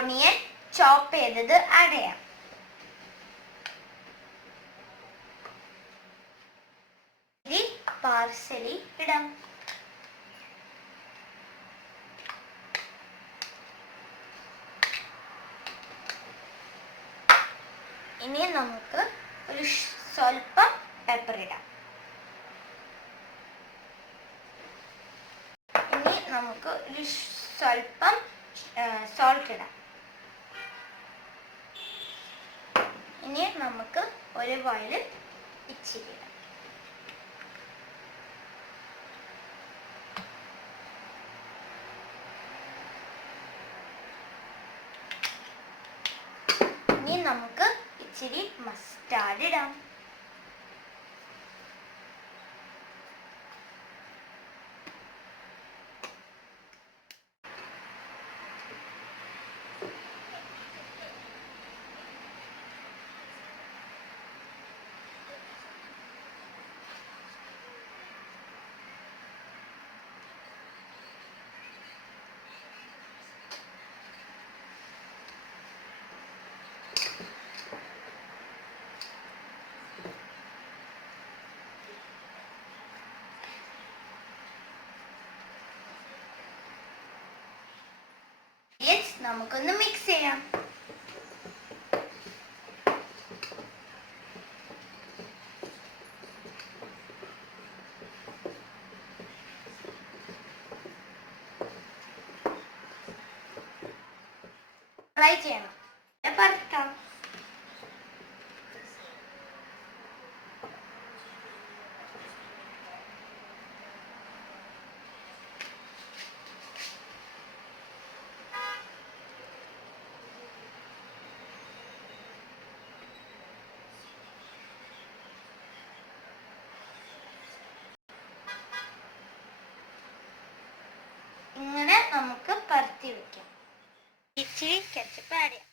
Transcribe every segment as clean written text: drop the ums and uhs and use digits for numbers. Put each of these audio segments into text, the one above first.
Onion ചോപ്പ് ചെയ്തത് add ചെയ്യാം. Parsley ഇടാം. ഇനി നമുക്ക് ഒരു സ്വല്പം പെപ്പർ ഇടാം. ഇനി നമുക്ക് ഒരു സ്വല്പം സോൾട്ട് ഇടാം. ഇനി നമുക്ക് ഒരു ഓയിൽ ഇച്ചിരി ഇടാം. ഇനി നമുക്ക് ഇച്ചിരി മസ്റ്റാർഡ് ഇടാം. നമുക്കൊന്ന് മിക്സ് ചെയ്യാം. ഫ്രൈ ചെയ്യണം. പരത്താം. ഇങ്ങനെ നമുക്ക് പരത്തി വെക്കാം. ഇച്ചിരി കെച്ചപ്പ് ആഡ് ചെയ്യാം.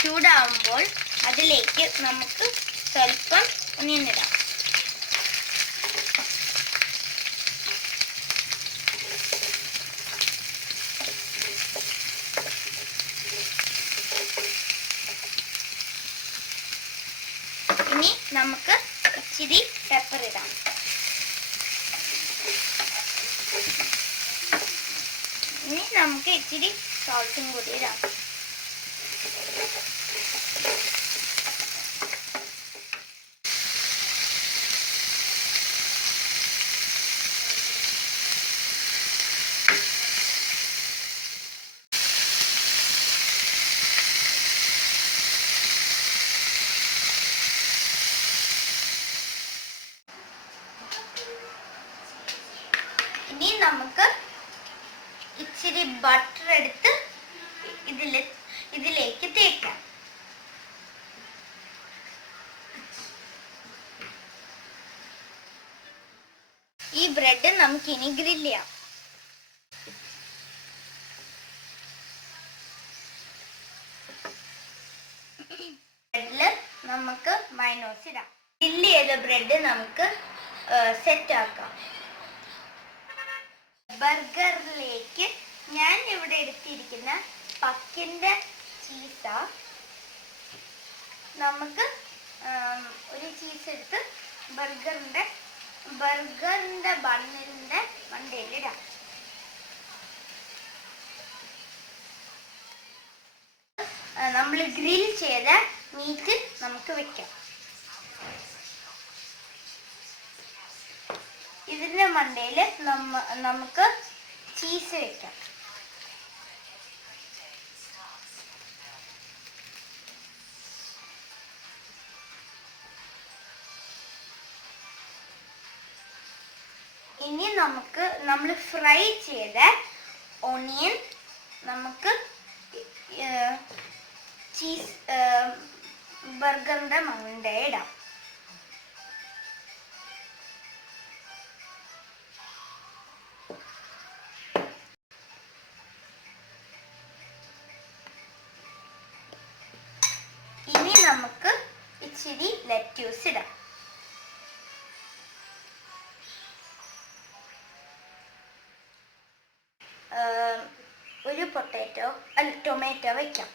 ചൂടാവുമ്പോൾ അതിലേക്ക് നമുക്ക് സ്വല്പം ഒനിയൻ ഇടാം. ഇനി നമുക്ക് ഇച്ചിരി പെപ്പർ ഇടാം. ഇനി നമുക്ക് ഇച്ചിരി സോൾട്ടും കൂടി ഇടാം. ഇനി നമുക്ക് ഇച്ചിരി ബട്ടർ എടുത്ത് ഇതിലേക്ക് തേക്കാം. ഈ ബ്രെഡ് നമുക്ക് ഇനി ഗ്രില്ല് ചെയ്യാം. ബ്രെഡില് നമുക്ക് മയോണൈസ് ഇടാം. ഗ്രില്ല് ചെയ്ത ബ്രെഡ് നമുക്ക് സെറ്റ് ആക്കാം. ബർഗറിലേക്ക് ഞാൻ ഇവിടെ എടുത്തിരിക്കുന്ന പക്കിൻ്റെ ചീസാ. നമുക്ക് ഒരു ചീസ് എടുത്ത് ബർഗറിൻ്റെ ബണ്ണിൻ്റെ മണ്ടയിലിടാം. നമ്മൾ ഗ്രിൽ ചെയ്ത മീറ്റ് നമുക്ക് വെക്കാം. ഇതിൻ്റെ മണ്ടയിൽ നമുക്ക് ചീസ് വെക്കാം. ഇനി നമ്മൾ ഫ്രൈ ചെയ്ത ഓണിയൻ നമുക്ക് ചീസ് ബർഗറിൻ്റെ മണ്ടയിൽ ഇടാം. ഇനി നമുക്ക് ഇച്ചിരി ലെറ്റ്യൂസ് ഇടാം. ഒരു ടൊമാറ്റോ വെക്കാം.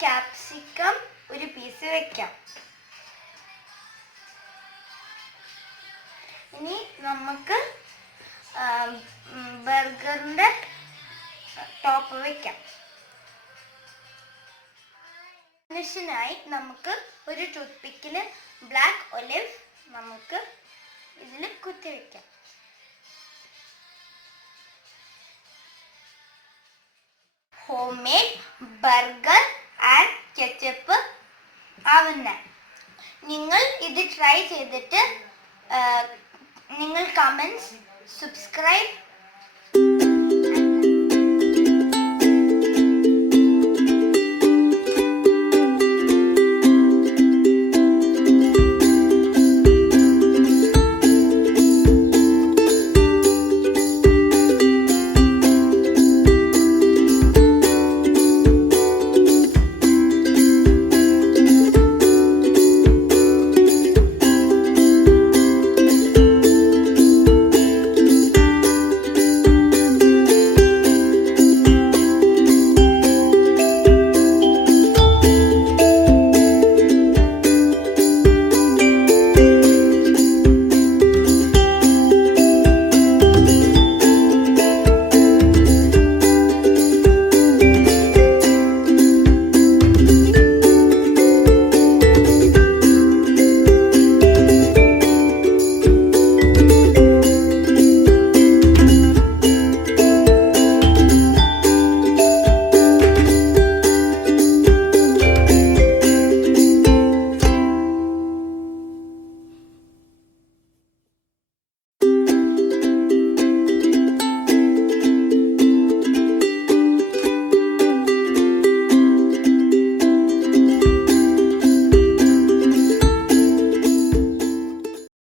ക്യാപ്സിക്കം ഒരു പീസ് വെക്കാം. ഇനി നമുക്ക് ബർഗറിന്റെ ടോപ്പ് വെക്കാം. ഫിനിഷിനായി നമുക്ക് ഒരു ടൂത്ത് പിക്കില് ബ്ലാക്ക് ഒലിവ് നമുക്ക് ഇതിൽ കുത്തി വെക്കാം. Home made burger and ketchup ആവുന്ന. നിങ്ങൾ ഇത് ട്രൈ ചെയ്തിട്ട് നിങ്ങൾ കമൻറ്റ്സ്, സബ്സ്ക്രൈബ്